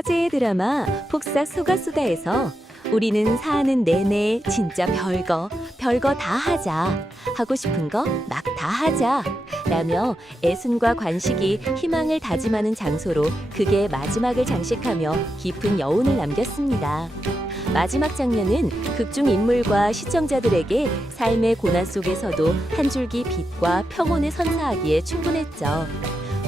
화제의 드라마 폭삭 소가수다에서 우리는 사는 내내 진짜 별거 별거 다 하자 하고 싶은 거 막 다 하자 라며 애순과 관식이 희망을 다짐하는 장소로 극의 마지막을 장식하며 깊은 여운을 남겼습니다. 마지막 장면은 극중 인물과 시청자들에게 삶의 고난 속에서도 한 줄기 빛과 평온을 선사하기에 충분했죠.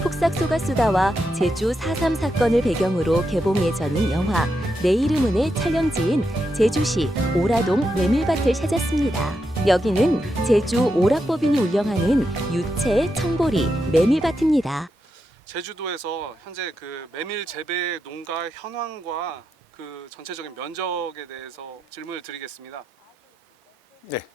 폭삭 소가수다와 제주 4.3 사건을 배경으로 개봉 예정인 영화 내 이름은의 촬영지인 제주시 오라동 메밀밭을 찾았습니다. 여기는 제주 오락법인이 운영하는 유채, 청보리, 메밀밭입니다. 제주도에서 현재 그 메밀 재배 농가 현황과 그 전체적인 면적에 대해서 질문을 드리겠습니다. 네.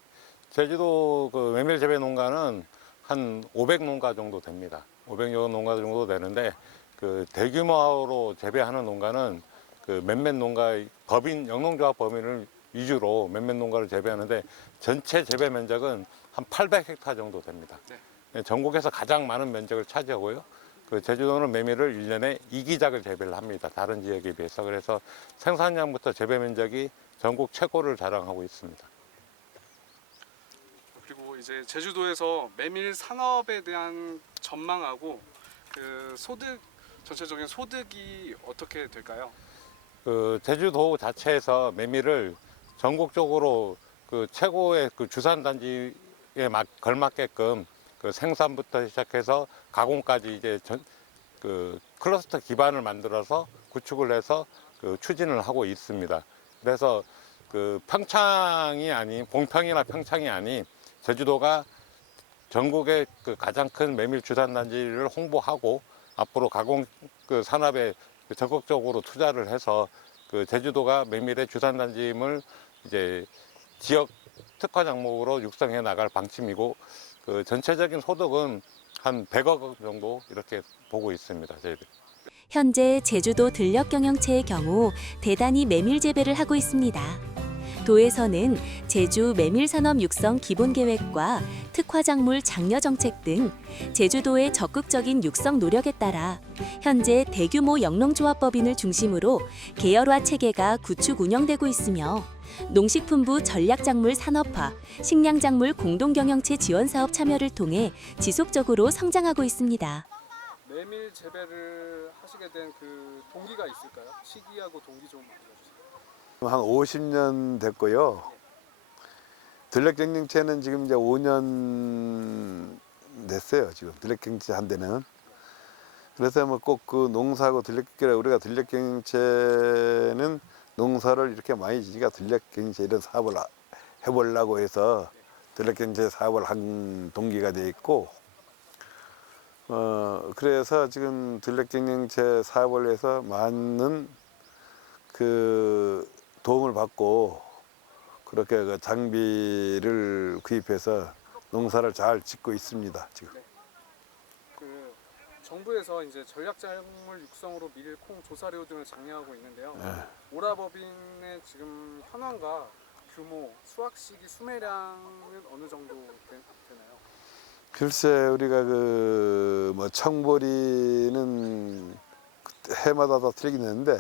제주도 그 메밀 재배 농가는 한 500농가 정도 됩니다. 500여 농가 정도 되는데 그 대규모로 재배하는 농가는 그 몇몇 농가 법인 영농조합 법인을 위주로 몇몇 농가를 재배하는데 전체 재배 면적은 한 800헥타 정도 됩니다. 네. 네, 전국에서 가장 많은 면적을 차지하고요. 그 제주도는 메밀을 1년에 2기작을 재배를 합니다. 다른 지역에 비해서. 그래서 생산량부터 재배 면적이 전국 최고를 자랑하고 있습니다. 이제 제주도에서 메밀 산업에 대한 전망하고 그 소득 전체적인 소득이 어떻게 될까요? 그 제주도 자체에서 메밀을 전국적으로 그 최고의 그 주산 단지에 맞, 걸맞게끔 그 생산부터 시작해서 가공까지 이제 전, 그 클러스터 기반을 만들어서 구축을 해서 그 추진을 하고 있습니다. 그래서 그 평창이 아닌 봉평이나 평창이 아닌 제주도가 전국의 그 가장 큰 메밀 주산 단지를 홍보하고 앞으로 가공 그 산업에 그 적극적으로 투자를 해서 그 제주도가 메밀의 주산 단지임을 이제 지역 특화 작목으로 육성해 나갈 방침이고 그 전체적인 소득은 한 100억 정도 이렇게 보고 있습니다. 저희들. 현재 제주도 들녘 경영체의 경우 대단히 메밀 재배를 하고 있습니다. 도에서는 제주 메밀산업 육성 기본 계획과 특화작물 장려 정책 등 제주도의 적극적인 육성 노력에 따라 현재 대규모 영농조합법인을 중심으로 계열화 체계가 구축 운영되고 있으며 농식품부 전략작물 산업화, 식량작물 공동경영체 지원 사업 참여를 통해 지속적으로 성장하고 있습니다. 메밀 재배를 하시게 된 그 동기가 있을까요? 시기하고 동기 좀 알려주세요. 한 50년 됐고요. 들렉경영체는 지금 이제 5년 됐어요. 지금 들렉경영체 한 데는. 그래서 뭐 꼭 그 농사하고 들렉경영 우리가 들렉경영체는 농사를 이렇게 많이 지니까 들렉경영체 이런 사업을 하- 해보려고 해서 들렉경영체 사업을 한 동기가 돼 있고 어 그래서 지금 들렉경영체 사업을 해서 많은 그 도움을 받고 그렇게 그 장비를 구입해서 농사를 잘 짓고 있습니다. 지금. 그 정부에서 이제 전략작물 육성으로 밀, 콩, 조사료 등을 장려하고 있는데요. 네. 오라법인의 지금 현황과 규모, 수확 시기, 수매량은 어느 정도 되, 되나요? 글쎄 우리가 그 뭐 청보리는 해마다 다 틀리긴 했는데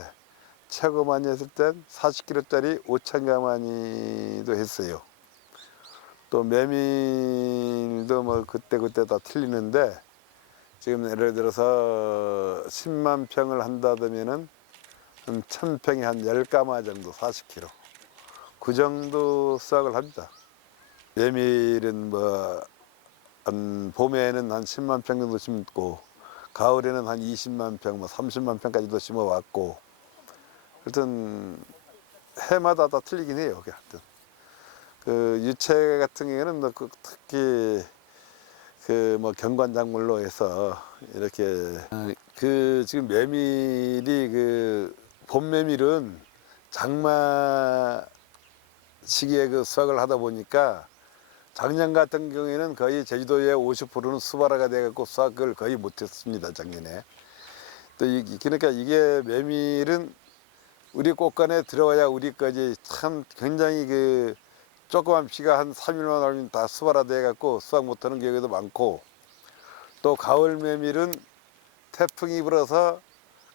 최고 많이 했을 땐 40kg짜리 5,000가마니도 했어요. 또 메밀도 뭐 그때 그때 다 틀리는데 지금 예를 들어서 10만 평을 한다면은 한 1000평에 한 10가마 정도 40kg. 그 정도 수확을 합니다. 메밀은 뭐 한 봄에는 한 10만 평 정도 심고 가을에는 한 20만 평, 뭐 30만 평까지도 심어 왔고 하여튼 해마다 다 틀리긴 해요. 하여튼 그 유채 같은 경우에는 뭐그 특히 그 뭐 경관작물로 해서 이렇게 어, 그 지금 메밀이 그 봄 메밀은 장마 시기에 그 수확을 하다 보니까 작년 같은 경우에는 거의 제주도의 50%는 수발화가 돼갖고 수확을 거의 못했습니다 작년에. 또 이, 그러니까 이게 메밀은 우리 꽃간에 들어와야 우리 거지 참 굉장히 그 조그만 비가 한 3일만 오면 다 수발화 돼 갖고 수확 못하는 경우도 많고 또 가을 메밀은 태풍이 불어서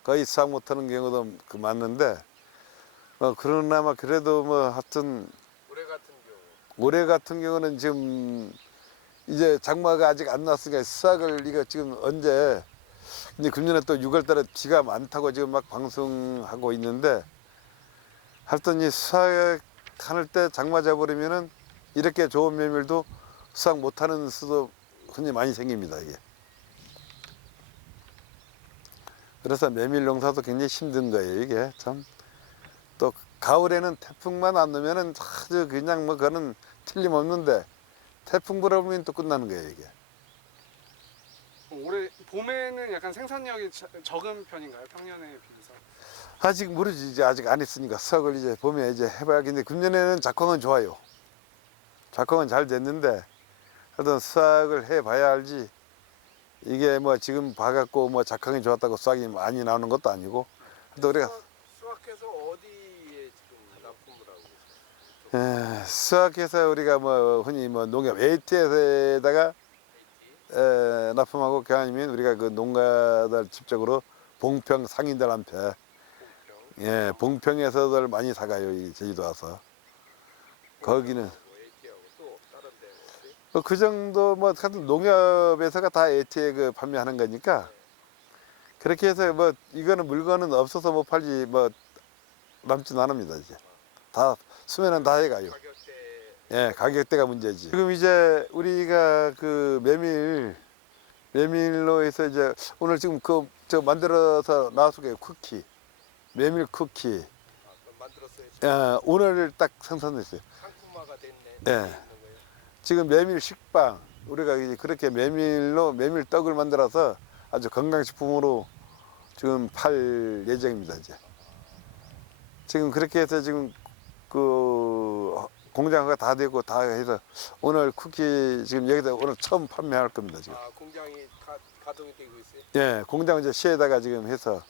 거의 수확 못하는 경우도 그 많는데 뭐 그러나마 그래도 뭐 하여튼 올해 같은 경우. 올해 같은 경우는 지금 이제 장마가 아직 안 났으니까 수확을 이거 지금 언제 이제 금년에 또 6월달에 비가 많다고 지금 막 방송하고 있는데 하여튼 이 수확할 때 장마 잡으려면은 이렇게 좋은 메밀도 수확 못하는 수도 흔히 많이 생깁니다 이게. 그래서 메밀 농사도 굉장히 힘든 거예요 이게 참. 또 가을에는 태풍만 안 오면은 아주 그냥 뭐 그거는 틀림없는데 태풍 불어오면 또 끝나는 거예요 이게. 올해 봄에는 약간 생산량이 자- 적은 편인가요? 평년에 비해서? 아직 모르지 이제 아직 안 했으니까 수확을 이제 봄에 이제 해봐야겠는데 금년에는 작황은 좋아요. 작황은 잘 됐는데 하여튼 수확을 해봐야 알지. 이게 뭐 지금 봐갖고 뭐 작황이 좋았다고 수확이 많이 나오는 것도 아니고. 또 우리가 수확, 수확해서 어디에 지금 납품을 하고 계세요? 에, 수확해서 우리가 뭐 흔히 뭐 농협 AT에다가 에, 납품하고 그 아니면 우리가 그 농가들 직접적으로 봉평 상인들한테. 예 봉평에서들 많이 사가요 이 제주도 와서. 거기는. 뭐데 혹시? 뭐그 정도 뭐 하여튼 농협에서가 다 AT에 그 판매하는 거니까. 그렇게 해서 뭐 이거는 물건은 없어서 못 팔지 뭐 남진 않습니다 이제. 다 수매는 다 해가요. 예, 가격대가 문제지. 지금 이제 우리가 그 메밀, 메밀로 해서 이제 오늘 지금 그 저 만들어서 나왔어요 쿠키, 메밀 쿠키. 아, 예, 오늘 딱 생산됐어요. 상품화가 됐네. 예. 지금 메밀 식빵 우리가 이제 그렇게 메밀로 메밀 떡을 만들어서 아주 건강식품으로 지금 팔 예정입니다 이제. 지금 그렇게 해서 지금 그 공장화가 다 되고 다 해서 오늘 쿠키 지금 여기다 오늘 처음 판매할 겁니다 지금. 아 공장이 가, 가동이 되고 있어요. 예, 공장 이제 시에다가 지금 해서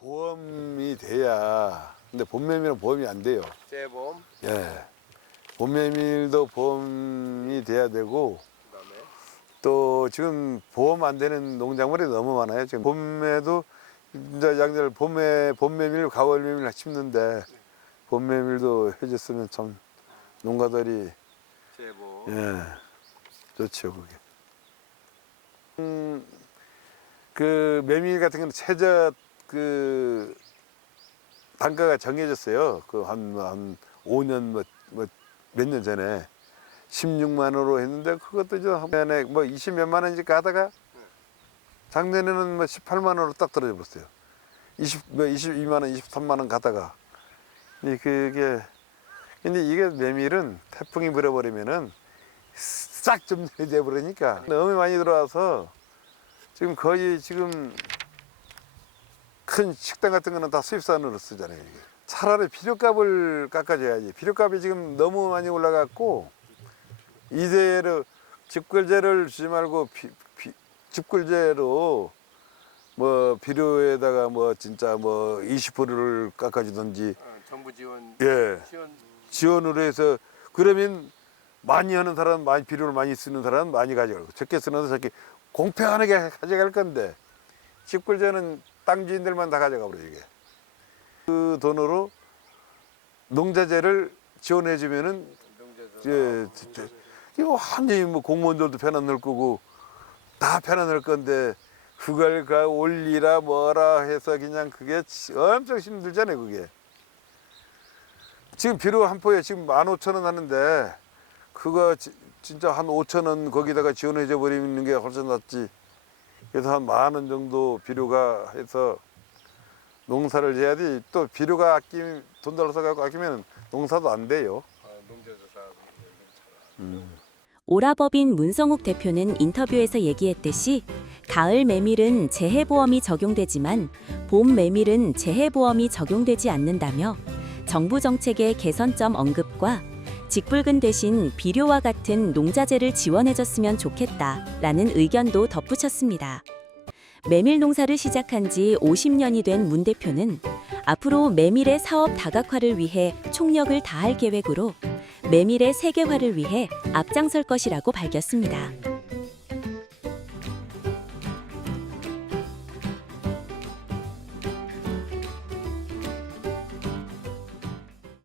보험이 돼야. 근데 봄메밀은 보험이 안 돼요. 재범 예. 봄메밀도 보험이 돼야 되고 그다음에 또 지금 보험 안 되는 농작물이 너무 많아요. 지금 봄에도 이제 양들 봄에 봄메밀, 가을메밀 심는데 봄메밀도 해줬으면 참 농가들이 재범 예 좋죠 그게. 음, 그 메밀 같은 경우는 최저 그 단가가 정해졌어요. 그 한 한 5년 뭐 몇 년 전에 16만 원으로 했는데 그것도 이제 한 년에 뭐 20몇만 원씩 가다가 작년에는 뭐 18만 원으로 딱 떨어져 버렸어요. 20, 뭐 22만 원, 23만 원 가다가 이 그게 근데 이게 메밀은 태풍이 불어버리면은 싹 점령이 돼버리니까 너무 많이 들어와서 지금 거의 지금 큰 식당 같은 거는 다 수입산으로 쓰잖아요. 이게. 차라리 비료값을 깎아줘야지. 비료값이 지금 너무 많이 올라갔고 이대로 집글제를 주지 말고 비, 비, 집글제로 뭐 비료에다가 뭐 진짜 뭐 20%를 깎아주든지 아, 정부 지원 예 지원 지원으로 해서 그러면 많이 하는 사람 많이 비료를 많이 쓰는 사람은 많이 가져가고 적게 쓰는 사람 적게 공평하게 가져갈 건데 집글제는 땅 주인들만 다 가져가 버려 이게. 그 돈으로 농자재를 지원해 주면은 예, 이거 완전히 뭐 공무원들도 편안할 거고 다 편안할 건데 그걸 가 올리라 뭐라 해서 그냥 그게 엄청 힘들잖아요 그게 지금 비료 한 포에 지금 만 오천 원 하는데 그거 지- 진짜 한 오천 원 거기다가 지원해 줘 버리는 게 훨씬 낫지 그래서 한 만 원 정도 비료가 해서 농사를 해야지 또 비료가 아끼 돈 들어서 갖고 아끼면 농사도 안 돼요. 아, 괜찮아. 오라법인 문성욱 대표는 인터뷰에서 얘기했듯이 가을 메밀은 재해보험이 적용되지만 봄 메밀은 재해보험이 적용되지 않는다며 정부 정책의 개선점 언급과 직불금 대신 비료와 같은 농자재를 지원해줬으면 좋겠다 라는 의견도 덧붙였습니다. 메밀 농사를 시작한 지 50년이 된 문 대표는 앞으로 메밀의 사업 다각화를 위해 총력을 다할 계획으로 메밀의 세계화를 위해 앞장설 것이라고 밝혔습니다.